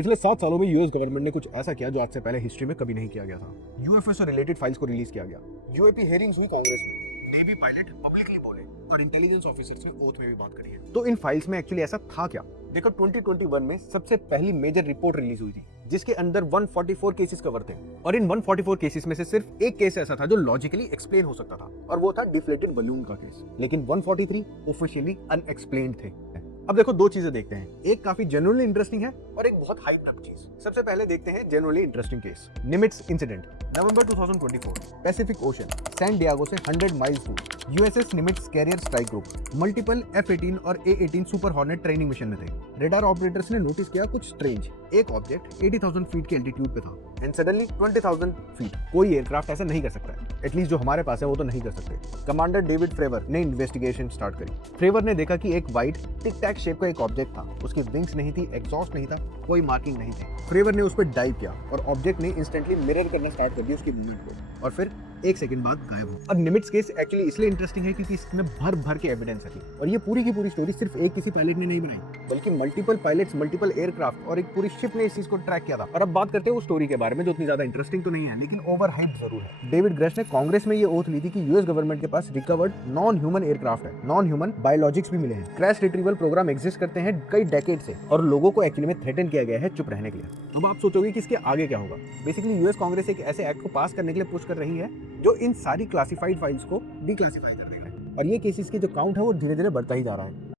पिछले 7 सालों में यूएस गवर्नमेंट ने कुछ ऐसा किया जो आज से पहले हिस्ट्री में कभी नहीं किया गया था। यूएफओ से रिलेटेड फाइल्स को रिलीज किया गया। यूएपी हेयरिंग्स हुई कांग्रेस में, नेवी पायलट पब्लिकली बोले और इंटेलिजेंस ऑफिसर्स ने ओथ में भी बात करी है। तो इन फाइल्स में एक्चुअली ऐसा था क्या? देखो 2021 में सबसे पहली मेजर रिपोर्ट रिलीज हुई थी जिसके अंदर 144 केसेस कवर थे और इन 144 केसेस में से सिर्फ एक केस ऐसा था जो लॉजिकली एक्सप्लेन हो सकता था और वो था डिफ्लेटेड बलून का केस। लेकिन 143 ऑफिशियली अनएक्सप्लेन्ड थे। अब देखो दो चीजें देखते हैं, एक काफी जेन्युइनली इंटरेस्टिंग है और एक बहुत हाइप्ड अप चीज। सबसे पहले देखते हैं genuinely interesting case, Nimitz incident. November 2024, Pacific Ocean, San Diego से 100 माइल्स दूर USS Nimitz carrier strike group multiple F-18 और A-18 super hornet training mission में थे। रेडार ऑपरेटर्स ने नोटिस किया कुछ स्ट्रेंज। एक ऑब्जेक्ट 80,000 फीट के एल्टीट्यूड पे था एंड सडनली 20,000 फीट। कोई एयरक्राफ्ट ऐसा नहीं कर सकता है, एटलीस्ट जो हमारे पास है वो तो नहीं कर सकते। कमांडर डेविड फ्रेवर ने इन्वेस्टिगेशन स्टार्ट करी। फ्रेवर ने देखा कि एक वाइट टिक टैक शेप का एक ऑब्जेक्ट था, उसकी विंग्स नहीं थी, एग्जॉस्ट नहीं था, कोई मार्किंग नहीं थी। फ्रेवर ने उस पर डाइव किया और ऑब्जेक्ट ने इंस्टेंटली मिरर करना स्टार्ट कर दिया उसकी मूवमेंट को और फिर एक सेकंड बाद गायब हो। और निमिट्स केस एक्चुअली इसलिए इंटरेस्टिंग है क्योंकि इसमें भर भर के एविडेंस है और ये पूरी की पूरी स्टोरी सिर्फ एक किसी पायलट ने नहीं बनाई बल्कि मल्टीपल पायलट्स, मल्टीपल एयरक्राफ्ट और एक पूरी शिप ने इस चीज को ट्रैक किया था। और अब बात करते हैं उस स्टोरी के बारे में जो उतनी ज्यादा इंटरेस्टिंग तो नहीं है लेकिन ओवर हाइप जरूर है। डेविड ग्रेश ने कांग्रेस में ये ओथ ली थी कि यूएस गवर्नमेंट के पास रिकवर्ड नॉन ह्यूमन एयरक्राफ्ट है, नॉन ह्यूमन बायोलॉजिक्स भी मिले हैं, क्रैश रिट्रीवल प्रोग्राम एग्जिस्ट करते हैं कई डेकेड से और लोगों को एक्चुअली में थ्रेटन किया गया है चुप रहने के लिए। अब आप सोचोगे कि इसके आगे क्या होगा। बेसिकली यूएस कांग्रेस एक ऐसे एक्ट को पास करने के लिए पुश कर रही है जो इन सारी क्लासिफाइड फाइल्स को डिक्लासिफाई कर देगा और ये केसेस की जो काउंट है वो धीरे धीरे बढ़ता ही जा रहा है।